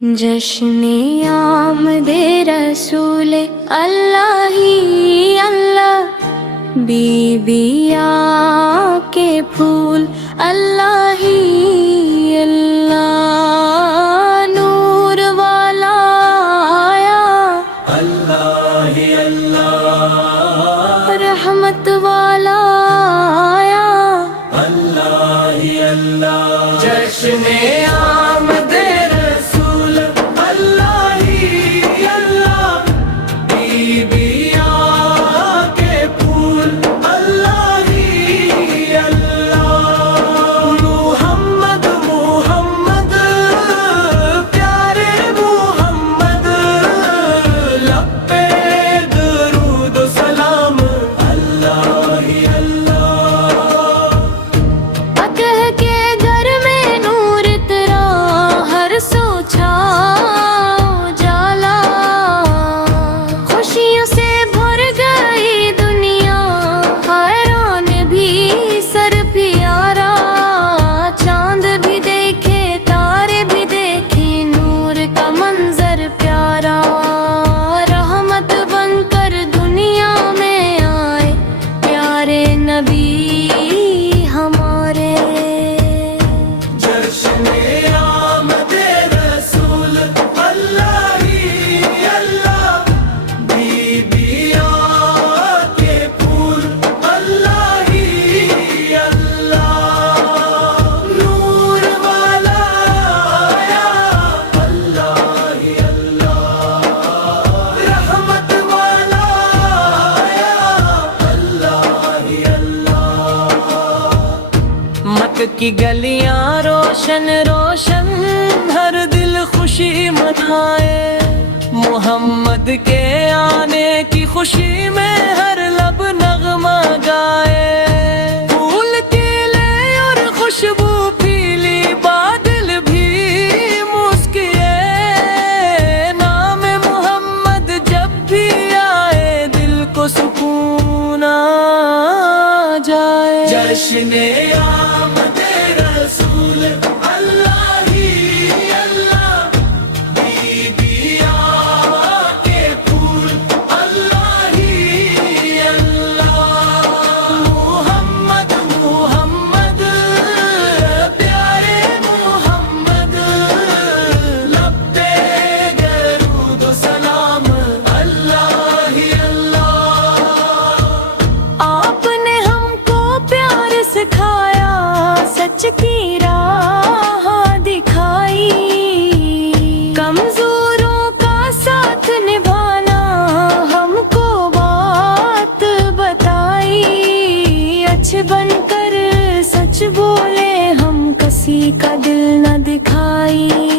جشن آمد رسول اللہ ہی اللہ، بیویا کے پھول اللہ ہی اللہ، نور والا آیا اللہ ہی اللہ، رحمت والا آیا اللہ ہی اللہ، جشن آمد رسول اللہ ہی اللہ، بیویا کے پھول اللہ ہی اللہ، محمد محمد پیارے محمد، لب پہ درود و سلام اللہ ہی اللہ، کہہ کے گھر میں نور تیرا ہر سو چھاؤ جالا، خوشیوں سے بھر گئی دنیا، حیران بھی سر پیارا، چاند بھی دیکھے تارے بھی دیکھے، نور کا منظر پیارا، رحمت بن کر دنیا میں آئے پیارے نبی ہمارے۔ جشن آمد رسول اللہ ہی اللہ، بیویا کے پھول اللہ ہی اللہ، نور والا آیا اللہ ہی اللہ، رحمت والا آیا اللہ ہی اللہ، مکہ کی گلیاں روشن روشن، ہر دل خوشی منائے، محمد کے آنے کی خوشی میں ہر لب نغمہ گائے، پھول کھلے اور خوشبو پھیلی، بادل بھی مسکرائے، نام محمد جب بھی آئے دل کو سکون آ جائے۔ جشن آمد رسول اللہ ہی اللہ، بیویا کے پھول اللہ ہی اللہ، محمد محمد پیارے محمد، لب پہ درود و سلام اللہ ہی اللہ، آپ نے ہم کو پیار سکھایا، سچ کی راہ دکھائی، کمزوروں کا ساتھ نبھانا ہم کو بات بتائی، اچھے بن کر سچ بولے ہم کسی کا دل نہ دکھائی۔